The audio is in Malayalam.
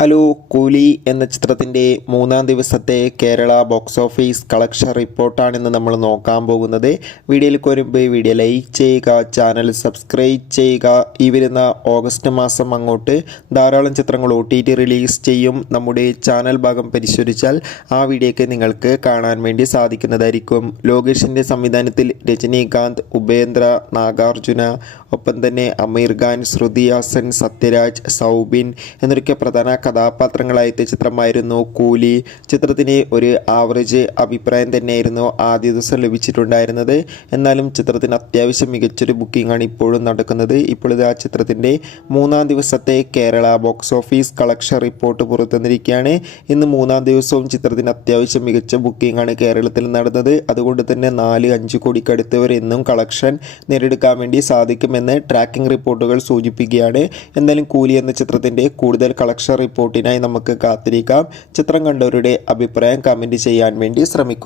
ഹലോ കൂലി എന്ന ചിത്രത്തിൻ്റെ മൂന്നാം ദിവസത്തെ കേരള ബോക്സ് ഓഫീസ് കളക്ഷൻ റിപ്പോർട്ടാണിന്ന് നമ്മൾ നോക്കാൻ പോകുന്നത്. വീഡിയോയിലേക്ക് വരുമ്പോൾ വീഡിയോ ലൈക്ക് ചെയ്യുക, ചാനൽ സബ്സ്ക്രൈബ് ചെയ്യുക. ഈ വരുന്ന ഓഗസ്റ്റ് മാസം അങ്ങോട്ട് ധാരാളം ചിത്രങ്ങൾ OTT റിലീസ് ചെയ്യും. നമ്മുടെ ചാനൽ ഭാഗം പരിശോധിച്ചാൽ ആ വീഡിയോയ്ക്ക് നിങ്ങൾക്ക് കാണാൻ വേണ്ടി സാധിക്കുന്നതായിരിക്കും. ലോകേഷിൻ്റെ സംവിധാനത്തിൽ രജനീകാന്ത്, ഉപേന്ദ്ര, നാഗാർജുന, ഒപ്പം തന്നെ അമീർ ഖാൻ, ശ്രുതി ഹാസൻ, സത്യരാജ്, സൗബിൻ എന്നൊക്കെ പ്രധാന കഥാപാത്രങ്ങളായ ചിത്രമായിരുന്നു കൂലി. ചിത്രത്തിന് ഒരു ആവറേജ് അഭിപ്രായം തന്നെയായിരുന്നു ആദ്യ ദിവസം ലഭിച്ചിട്ടുണ്ടായിരുന്നത്. എന്നാലും ചിത്രത്തിന് അത്യാവശ്യം മികച്ചൊരു ബുക്കിംഗ് ആണ് ഇപ്പോഴും നടക്കുന്നത്. ഇപ്പോഴത്തെ ആ ചിത്രത്തിൻ്റെ മൂന്നാം ദിവസത്തെ Kerala box office collection report പുറത്തുവന്നിരിക്കുകയാണ്. ഇന്ന് മൂന്നാം ദിവസവും ചിത്രത്തിന് അത്യാവശ്യം മികച്ച ബുക്കിംഗ് ആണ് കേരളത്തിൽ നടന്നത്. അതുകൊണ്ട് തന്നെ 4-5 കോടിക്കടുത്ത് വരെ ഇന്നും കളക്ഷൻ നേടിയെടുക്കാൻ വേണ്ടി സാധിക്കുമെന്ന് ട്രാക്കിംഗ് റിപ്പോർട്ടുകൾ സൂചിപ്പിക്കുകയാണ്. എന്തായാലും കൂലി എന്ന ചിത്രത്തിൻ്റെ കൂടുതൽ കളക്ഷൻ റിപ്പോർട്ടിനായി നമുക്ക് കാത്തിരിക്കാം. ചിത്രം കണ്ടവരുടെ അഭിപ്രായം കമൻറ്റ് ചെയ്യാൻ വേണ്ടി ശ്രമിക്കുക.